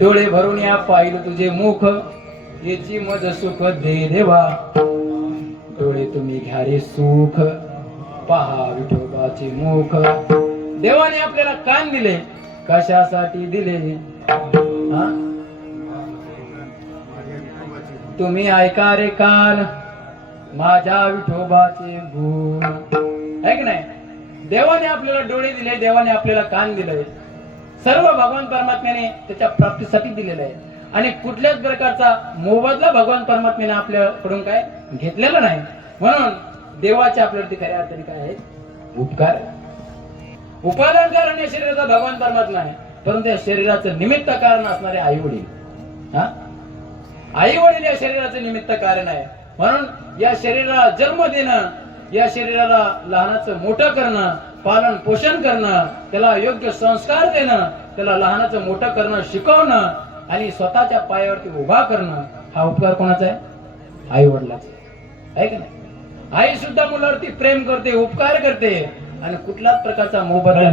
डोळे भरून या पाहिलं तुझे मुख, याची मज सुख दे देवा. डोळे तुम्ही घ्या रे सुख, पहा विठोबाचे मुख. देवाने आपल्याला कान दिले, कशासाठी दिले? हा? तुम्ही ऐका रे कान, माझ्या विठोबाचे गुण. आहे की नाही? देवाने आपल्याला डोळे दिले, देवाने आपल्याला कान दिले. सर्व भगवान परमात्म्याने त्याच्या प्राप्तीसाठी दिलेलं आहे. आणि कुठल्याच प्रकारचा मोबदला भगवान परमात्म्याने आपल्याकडून काय घेतलेला नाही. म्हणून देवाचे आपल्यावरती खऱ्या अर्थाने काय आहे? उपकार. उपादान कारण या शरीराचा भगवान परमात्मा आहे, परंतु या शरीराचं निमित्त कारण असणारे आई वडील. हा, आई वडील या शरीराचं निमित्त कारण आहे. म्हणून या शरीराला जन्म देणं, या शरीराला लहानाचं मोठं करणं, पालन पोषण करणं, त्याला योग्य संस्कार देणं, त्याला लहानाचं मोठं करणं, शिकवणं आणि स्वतःच्या पायावरती उभा करणं, हा उपकार कोणाचा आहे? आई वडिलाचा आहे की नाही? आई सुद्धा मुलावरती प्रेम करते, उपकार करते आणि कुठल्याच प्रकारचा मोबदला